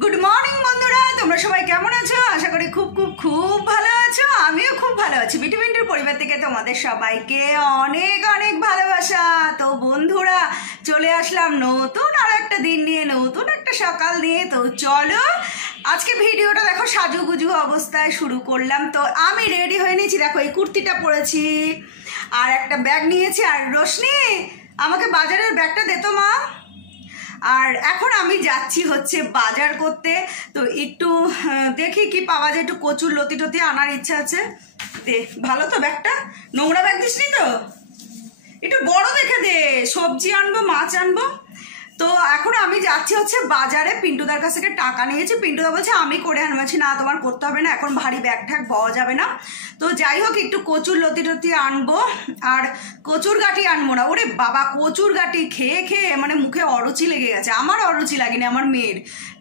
Good morning বন্ধুরা, তোমরা সবাই কেমন আছো? আশা করি খুব খুব খুব ভালো আছো। আমিও খুব ভালো আছি। বিটু মিন্টুর পরিবার থেকে তোমাদের সবাইকে অনেক অনেক ভালোবাসা। তো বন্ধুরা, চলে আসলাম নতুন আর একটা দিন নিয়ে, নতুন একটা সকাল নিয়ে। তো চলো আজকে ভিডিওটা দেখো, সাজুগুজু অবস্থায় শুরু করলাম। তো আমি রেডি হয়ে নিয়েছি, দেখো এই কুর্তিটা পরেছি আর একটা ব্যাগ নিয়েছি। আর রোশনি, আমাকে বাজারের ব্যাগটা দে তো মা। আর এখন আমি যাচ্ছি হচ্ছে বাজার করতে। তো একটু দেখি কি পাওয়া যায়, একটু কচুর লতি টতি আনার ইচ্ছা আছে। দে, ভালো তো ব্যাগটা, নোংরা ব্যাগ দিস নি তো? একটু বড় দেখে দে, সবজি আনবো, মাছ আনবো। তো এখন আমি যাচ্ছি হচ্ছে বাজারে। পিন্টুদার কাছ থেকে টাকা নিয়েছি। পিন্টুদা বলছে আমি করে আনছি। না, তোমার করতে হবে না, এখন ভারী ব্যাগ ঠ্যাগ পাওয়া যাবে না। তো যাই হোক, একটু কচুর লতি টতি আনবো। আর কচুর গাঁটি আনবো না। ওরে বাবা, কচুর গাঁটি খেয়ে খেয়ে মানে মুখে অরুচি লেগে গেছে। আমার অরুচি লাগেনি, আমার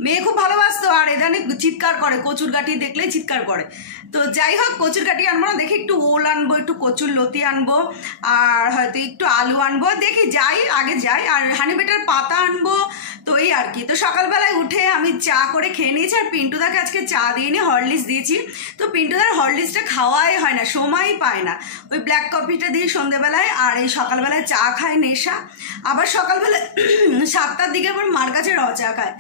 মেয়ে খুব ভালোবাসতো। আর এখানে চিৎকার করে, কচুর গাঁটি দেখলেই চিৎকার করে। তো যাই হোক, কচুর গাঁটি আনবো না, দেখি একটু ওল আনবো, একটু কচুর লতি আনবো, আর হয়তো একটু আলু আনবো। দেখি যাই, আগে যাই। আর হানি বেটার পাতা আনবো। তো এই আর কি। তো সকালবেলায় উঠে আমি চা করে খেয়ে নিয়েছি। আর পিন্টুদাকে আজকে চা দিয়ে নিয়ে হরলিক্স দিয়েছি। তো পিন্টুদার হরলিক্সটা খাওয়াই হয় না, সময়ই পায় না। ওই ব্ল্যাক কফিটা দিয়ে সন্ধ্যেবেলায়, আর এই সকালবেলায় চা খায় নেশা। আবার সকালবেলায় 7টার দিকে আবার মার কাছে র চা খায়।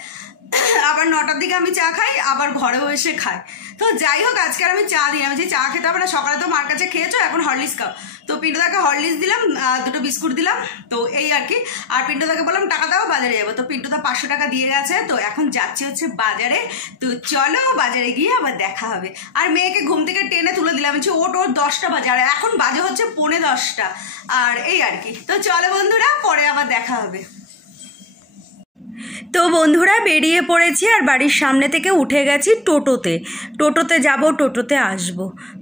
আবার 9টার দিকে আমি চা খাই, আবার ঘরেও এসে খায়। তো যাই হোক, আজকে আর আমি চা দিই, আমি যে চা খেতে হবে না, সকালে তো মার কাছে খেয়েছো, এখন হরলিক্স খাও। তো পিন্টুদাকে হরলিক্স দিলাম, দুটো বিস্কুট দিলাম। তো এই আর কি। আর পিন্টুদাকে বললাম টাকা দাও, বাজারে যাবো। তো পিন্টুদা 500 টাকা দিয়ে গেছে। তো এখন যাচ্ছি হচ্ছে বাজারে। তো চলো বাজারে গিয়ে আবার দেখা হবে। আর মেয়েকে ঘুম থেকে টেনে তুলে দিলাম, ওট 10টা বাজে, আর এখন বাজে হচ্ছে 9:45। আর এই আর কি। তো চলো বন্ধুরা, পরে আবার দেখা হবে। তো বন্ধুরা, বেরিয়ে পড়েছি। আর বাড়ির সামনে থেকে উঠে গেছি টোটোতে যাব, টোটোতে আসব।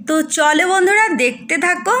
তো চলো বন্ধুরা, দেখতে থাকো।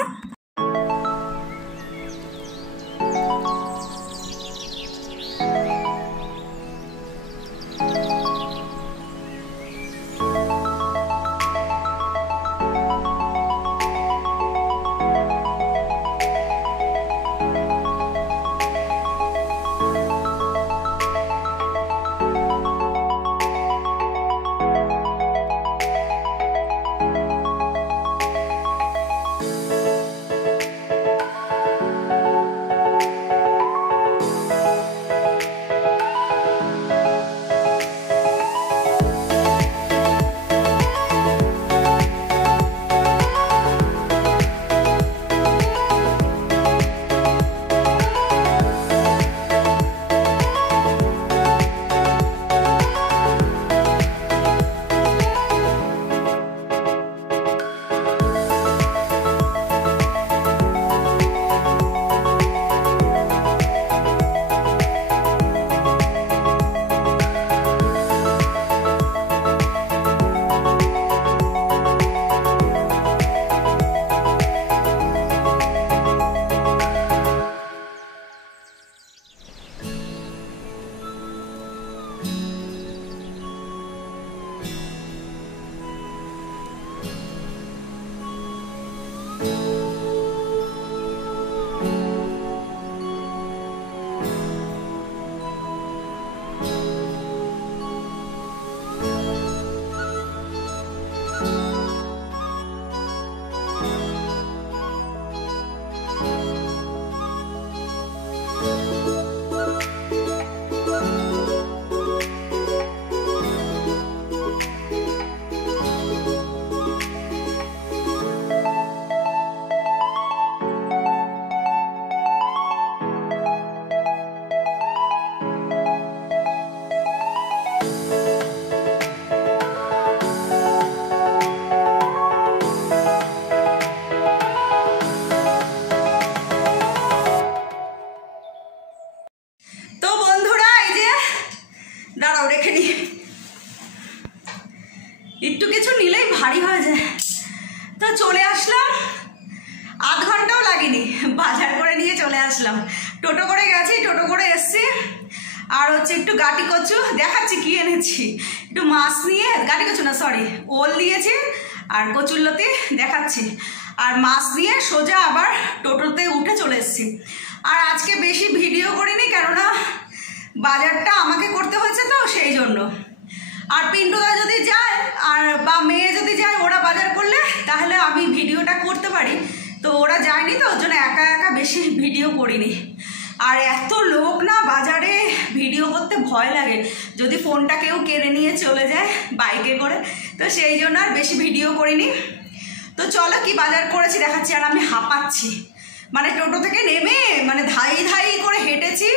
দাঁড়াও, রেখে নি, একটু কিছু নিলেই ভারী হয়ে যায়। তো চলে আসলাম, আধ ঘন্টাও লাগেনি, বাজার করে নিয়ে চলে আসলাম। টোটো করে গেছি, টোটো করে এসছি। আর হচ্ছে একটু গাটি কচু দেখাচ্ছি কি এনেছি, একটু মাছ নিয়ে, গাটি কচু না সরি, ওল নিয়েছি আর কচুরলতি দেখাচ্ছি। আর মাছ নিয়ে সোজা আবার টোটোতে উঠে চলে এসেছি। আর আজকে বেশি ভিডিও করিনি, কেননা বাজারটা আমাকে করতে হয়েছে তো সেই জন্য। আর পিন্টুদা যদি যায় আর বা মেয়ে যদি যায় ওরা বাজার করলে তাহলে আমি ভিডিওটা করতে পারি, তো ওরা যায়নি তো ওর জন্য একা একা বেশি ভিডিও করিনি। আর এত লোক না বাজারে ভিডিও করতে ভয় লাগে, যদি ফোনটা কেউ কেড়ে নিয়ে চলে যায় বাইকে করে, তো সেই জন্য আর বেশি ভিডিও করিনি। তো চলো কি বাজার করেছি দেখাচ্ছি। আর আমি হাঁপাচ্ছি, মানে টোটো থেকে নেমে মানে ধাই ধাই করে হেঁটেছি,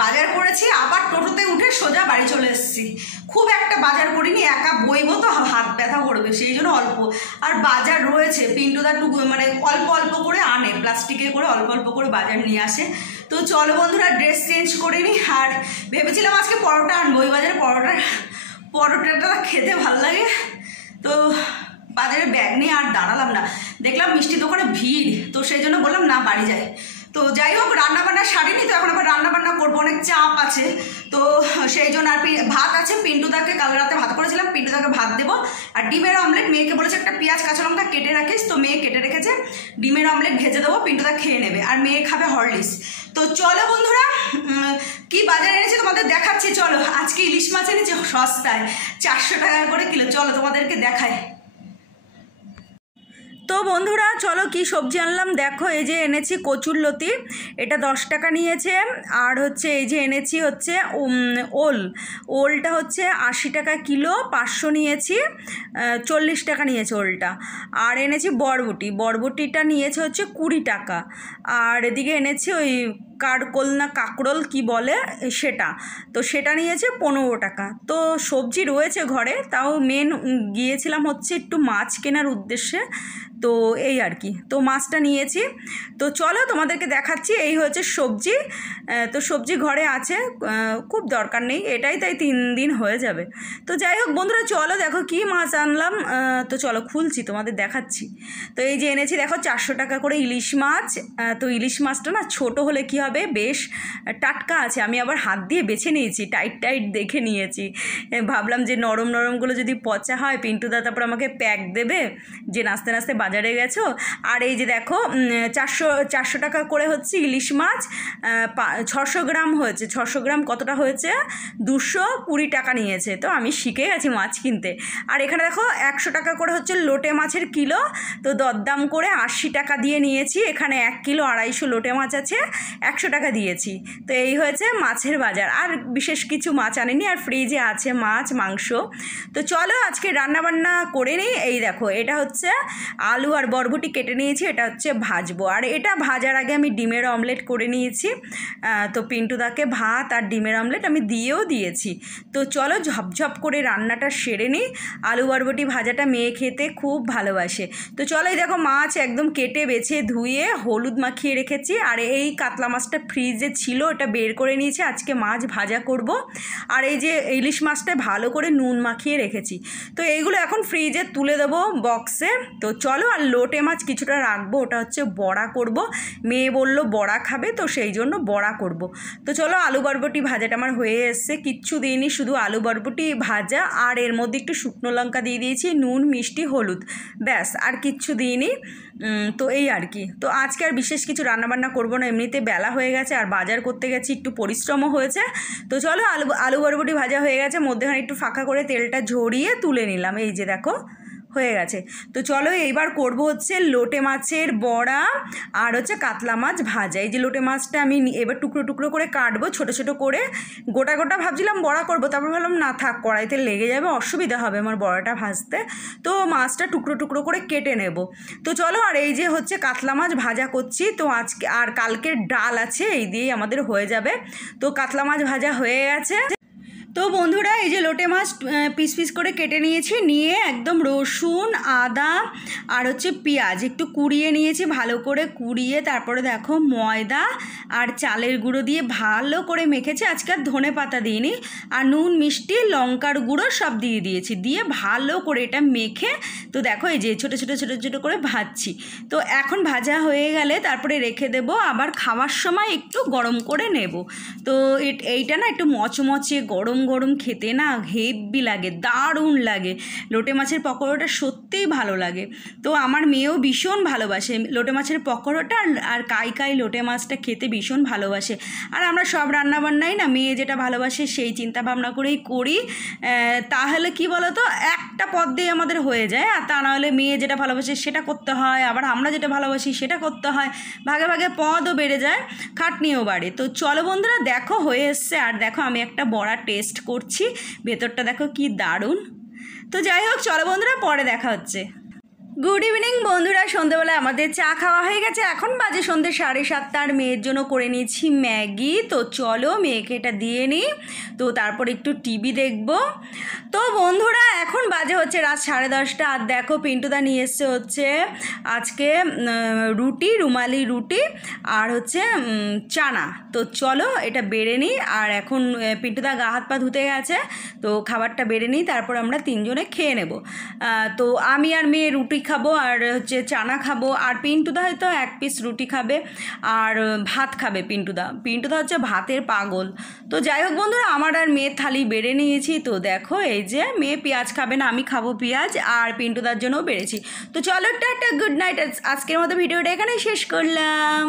বাজার করেছি, আবার টোটোতে উঠে সোজা বাড়ি চলে এসেছি। খুব একটা বাজার করিনি, একা বইবো তো হাত ব্যথা করবে, সেই জন্য অল্প। আর বাজার রয়েছে, পিন্টুদা টুকু মানে অল্প অল্প করে আনে, প্লাস্টিকে করে অল্প অল্প করে বাজার নিয়ে আসে। তো চলো বন্ধুরা ড্রেস চেঞ্জ করে নিই। আর ভেবেছিলাম আজকে পরোটা আনবো, ওই বাজারে পরোটাটা খেতে ভালো লাগে, তো বাজারে ব্যাগ নিয়ে আর দাঁড়ালাম না, দেখলাম মিষ্টি দোকানে ভিড়, তো সেই জন্য বললাম না বাড়ি যাই। তো যাই হোক রান্নাবান্না সারিনি, তো এখন আবার রান্নাবান্না করবো, অনেক চাপ আছে, তো সেই জন্য। আর ভাত আছে, পিন্টুদাকে কাল রাতে ভাত করেছিলাম, পিন্টুদাকে ভাত দেবো। আর ডিমের অমলেট মেয়েকে বলেছে একটা পেঁয়াজ কাঁচা লঙ্কা কেটে রাখিস, তো মেয়ে কেটে রেখেছে, ডিমের অমলেট ভেজে দেবো, পিন্টুদা খেয়ে নেবে, আর মেয়ে খাবে হরলিক্স। তো চলো বন্ধুরা কি বাজারে এনেছি তোমাদের দেখাচ্ছি। চলো আজকে ইলিশ মাছ এনেছি সস্তায়, 400 টাকা করে কিলো, চলো তোমাদেরকে দেখাই। তো বন্ধুরা চলো কি সবজি আনলাম দেখো। এই যে এনেছি কচুরলতি, এটা 10 টাকা নিয়েছে। আর হচ্ছে এই যে এনেছি হচ্ছে ওলটা হচ্ছে 80 টাকা কিলো, 500 নিয়েছি, 40 টাকা নিয়েছে ওলটা। আর এনেছি বরবটিটা নিয়েছে হচ্ছে 20 টাকা। আর এদিকে এনেছি ওই কারকোল না কাকরোল কি বলে সেটা, তো সেটা নিয়েছে 15 টাকা। তো সবজি রয়েছে ঘরে, তাও মেন গিয়েছিলাম হচ্ছে একটু মাছ কেনার উদ্দেশ্যে, তো এই আর কি, তো মাছটা নিয়েছি। তো চলো তোমাদেরকে দেখাচ্ছি, এই হচ্ছে সবজি। তো সবজি ঘরে আছে, খুব দরকার নেই এটাই, তাই 3 দিন হয়ে যাবে। তো যাই হোক বন্ধুরা চলো দেখো কি মাছ আনলাম, তো চলো খুলছি তোমাদের দেখাচ্ছি। তো এই যে এনেছি দেখো 400 টাকা করে ইলিশ মাছ। তো ইলিশ মাছটা না ছোট হলে কি হবে, বেশ টাটকা আছে, আমি আবার হাত দিয়ে বেছে নিয়েছি, টাইট দেখে নিয়েছি, ভাবলাম যে নরম নরমগুলো যদি পচা হয় পিন্টুদা তারপর আমাকে প্যাক দেবে যে নাচতে নাচতে বাজারে গেছো। আর এই যে দেখো 400 টাকা করে হচ্ছে ইলিশ মাছ, 600 গ্রাম হয়েছে, 600 গ্রাম কতটা হয়েছে, 220 টাকা নিয়েছে। তো আমি শিখে গেছি মাছ কিনতে। আর এখানে দেখো 100 টাকা করে হচ্ছে লোটে মাছের কিলো, তো দরদাম করে 80 টাকা দিয়ে নিয়েছি। এখানে 1 কিলো 250 লোটে মাছ আছে, 100 টাকা দিয়েছি। তো এই হয়েছে মাছের বাজার, আর বিশেষ কিছু মাছ আনিনি, আর ফ্রিজে আছে মাছ মাংস। তো চলো আজকে রান্নাবান্না করে নিই। এই দেখো এটা হচ্ছে আলু আর বরবটি কেটে নিয়েছি, এটা হচ্ছে ভাজবো। আর এটা ভাজার আগে আমি ডিমের অমলেট করে নিয়েছি, তো পিন্টুদাকে ভাত আর ডিমের অমলেট আমি দিয়েও দিয়েছি। তো চলো ঝপঝপ করে রান্নাটা সেরে নিই। আলু বরবটি ভাজাটা মেয়ে খেতে খুব ভালোবাসে। তো চলো এই দেখো মাছ একদম কেটে বেছে ধুয়ে হলুদ মাখিয়ে রেখেছি। আর এই কাতলা মাছটা ফ্রিজে ছিল, এটা বের করে নিয়েছি, আজকে মাছ ভাজা করব। আর এই যে ইলিশ মাছটা ভালো করে নুন মাখিয়ে রেখেছি। তো এইগুলো এখন ফ্রিজে তুলে দেবো বক্সে। তো চলো, আর লোটে মাছ কিছুটা রাখবো, ওটা হচ্ছে বড়া করব, মেয়ে বলল বড়া খাবে, তো সেই জন্য বড়া করব। তো চলো আলু বরবটি ভাজাটা আমার হয়ে এসছে, কিচ্ছু দিইনি, শুধু আলু বরবটি ভাজা, আর এর মধ্যে একটু শুকনো লঙ্কা দিয়ে দিয়েছি, নুন মিষ্টি হলুদ, ব্যাস আর কিচ্ছু দিইনি। তো এই আর কি। তো আজকে আর বিশেষ কিছু রান্নাবান্না করবো না, এমনিতে বেলা হয়ে গেছে, আর বাজার করতে গেছি একটু পরিশ্রমও হয়েছে। তো চলো আলু বরবটি ভাজা হয়ে গেছে, মধ্যেখানে একটু ফাঁকা করে তেলটা ঝরিয়ে তুলে নিলাম, এই যে দেখো হয়ে গেছে। তো চলো এইবার করব হচ্ছে লোটে মাছের বড়া আর হচ্ছে কাতলা মাছ ভাজা। এই যে লোটে মাছটা আমি এবার টুকরো টুকরো করে কাটবো ছোট ছোট করে, গোটা গোটা ভাবছিলাম বড়া করব, তারপর ভাবলাম না থাক, কড়াইতে লেগে যাবে, অসুবিধা হবে আমার বড়াটা ভাজতে। তো মাছটা টুকরো টুকরো করে কেটে নেব। তো চলো, আর এই যে হচ্ছে কাতলা মাছ ভাজা করছি, তো আজকে আর কালকের ডাল আছে, এই দিয়েই আমাদের হয়ে যাবে। তো কাতলা মাছ ভাজা হয়ে গেছে। তো বন্ধুরা এই যে লোটে মাছ পিস পিস করে কেটে নিয়েছি, নিয়ে একদম রসুন আদা আর হচ্ছে পেঁয়াজ একটু কুড়িয়ে নিয়েছি, ভালো করে কুড়িয়ে তারপরে দেখো ময়দা আর চালের গুঁড়ো দিয়ে ভালো করে মেখেছি, আজকে আর ধনে পাতা দিইনি, আর নুন মিষ্টি লঙ্কার গুঁড়ো সব দিয়ে দিয়েছি, দিয়ে ভালো করে এটা মেখে তো দেখো এই যে ছোটো ছোটো ছোটো ছোটো করে ভাজছি। তো এখন ভাজা হয়ে গেলে তারপরে রেখে দেব, আবার খাওয়ার সময় একটু গরম করে নেব। তো এইটা না একটু মচমচে গরম গরম খেতে না হেব্বি লাগে, দারুণ লাগে। লোটে মাছের পকোড়াটা সত্যি সত্যিই ভালো লাগে। তো আমার মেয়েও ভীষণ ভালোবাসে লোটে মাছের পকোড়াটা আর কাই কাই লোটে মাছটা খেতে ভীষণ ভালোবাসে। আর আমরা সব রান্নাবান্নাই না মেয়ে যেটা ভালোবাসে সেই চিন্তা ভাবনা করেই করি। তাহলে কি বলো তো, একটা পদ দিয়ে আমাদের হয়ে যায়। আর তা নাহলে মেয়ে যেটা ভালোবাসে সেটা করতে হয়, আবার আমরা যেটা ভালোবাসি সেটা করতে হয়, ভাগে ভাগে পদও বেড়ে যায়, খাটনিও বাড়ে। তো চলো বন্ধুরা, দেখো হয়ে এসছে। আর দেখো আমি একটা বড়া টেস্ট করছি, ভেতরটা দেখো কি দারুণ। তো যাই হোক, চলো বন্ধুরা, পরে দেখা হচ্ছে। গুড ইভিনিং বন্ধুরা, সন্ধ্যেবেলা আমাদের চা খাওয়া হয়ে গেছে, এখন বাজে সন্ধ্যে 7:30। আর মেয়ের জন্য করে নিয়েছি ম্যাগি। তো চলো মেয়েকে এটা দিয়ে নিই, তো তারপর একটু টিভি দেখব। তো বন্ধুরা এখন বাজে হচ্ছে রাত 10:30। আর দেখো পিন্টুদা নিয়ে এসছে হচ্ছে আজকে রুটি, রুমালি রুটি আর হচ্ছে চানা। তো চলো এটা বেড়ে নিই। আর এখন পিন্টুদা গা হাত পা ধুতে গেছে, তো খাবারটা বেড়ে নিই, তারপর আমরা তিনজনে খেয়ে নেব। তো আমি আর মেয়ে রুটি খাবো আর হচ্ছে চানা খাবো, আর পিন্টুদা হয়তো 1 পিস রুটি খাবে আর ভাত খাবে। পিন্টুদা হচ্ছে ভাতের পাগল। তো যাই হোক বন্ধুরা, আমার আর মেয়ের থালি বেড়ে নিয়েছি। তো দেখো এই যে মেয়ে পেঁয়াজ খাবে না, আমি খাবো পেঁয়াজ, আর পিন্টুদার জন্যও বেড়েছি। তো চলো টাটা, গুড নাইট। আজকের মতো ভিডিওটা এখানেই শেষ করলাম।